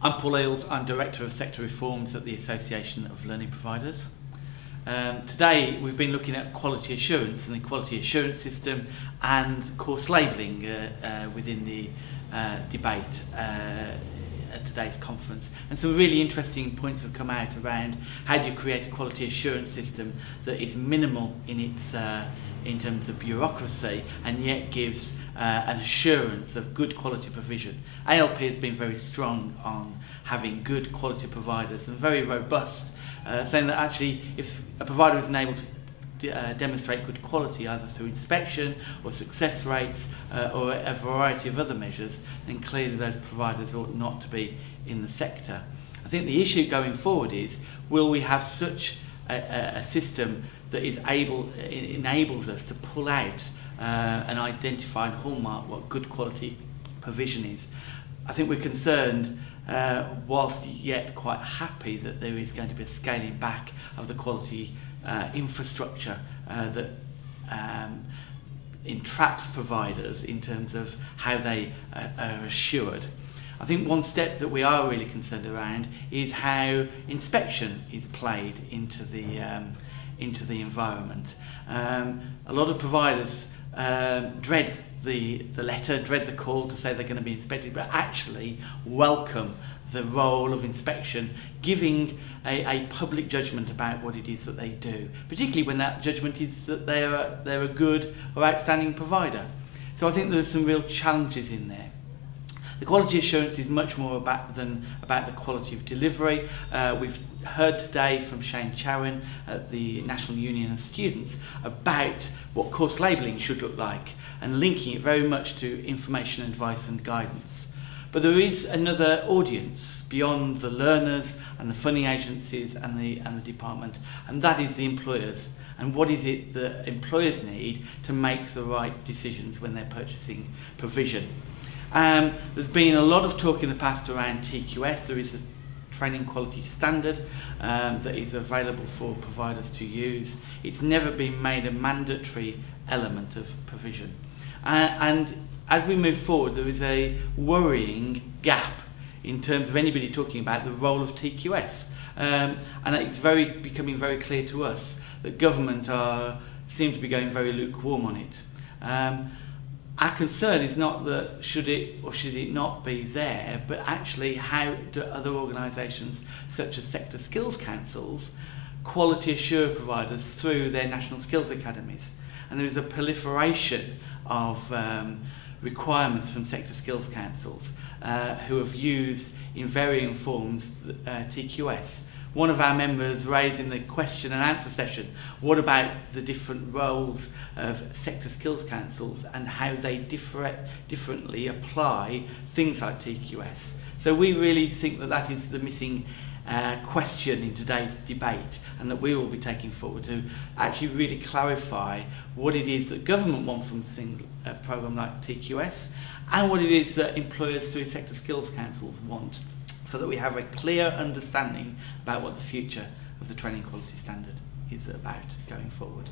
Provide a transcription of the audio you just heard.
I'm Paul Eeles, I'm Director of Sector Reforms at the Association of Learning Providers. Today we've been looking at quality assurance and the quality assurance system and course labelling within the debate at today's conference. And some really interesting points have come out around how do you create a quality assurance system that is minimal in its in terms of bureaucracy and yet gives an assurance of good quality provision. ALP has been very strong on having good quality providers and very robust, saying that actually if a provider isn't able to demonstrate good quality either through inspection or success rates or a variety of other measures, then clearly those providers ought not to be in the sector. I think the issue going forward is, will we have such a system that is enables us to pull out and identify and hallmark what good quality provision is? I think we're concerned, whilst yet quite happy, that there is going to be a scaling back of the quality infrastructure that entraps providers in terms of how they are assured. I think one step that we are really concerned around is how inspection is played into the environment. A lot of providers dread the letter, dread the call to say they're going to be inspected, but actually welcome the role of inspection, giving a public judgment about what it is that they do, particularly when that judgment is that they're a good or outstanding provider. So I think there's some real challenges in there. The quality assurance is much more about the quality of delivery. We've heard today from Shane Chowan at the National Union of Students about what course labelling should look like and linking it very much to information, advice and guidance. But there is another audience beyond the learners and the funding agencies and the department, and that is the employers. And what is it that employers need to make the right decisions when they're purchasing provision? There's been a lot of talk in the past around TQS. There is a training quality standard that is available for providers to use. It's never been made a mandatory element of provision. And as we move forward, there is a worrying gap in terms of anybody talking about the role of TQS. And it's becoming very clear to us that government seem to be going very lukewarm on it. Our concern is not that should it or should it not be there, but actually how do other organisations such as sector skills councils quality assure providers through their national skills academies. And there is a proliferation of requirements from sector skills councils who have used in varying forms TQS. One of our members raised in the question and answer session, what about the different roles of sector skills councils and how they differently apply things like TQS? So we really think that that is the missing question in today's debate, and that we will be taking forward to actually really clarify what it is that government want from a programme like TQS and what it is that employers through sector skills councils want, so that we have a clear understanding about what the future of the training quality standard is about going forward.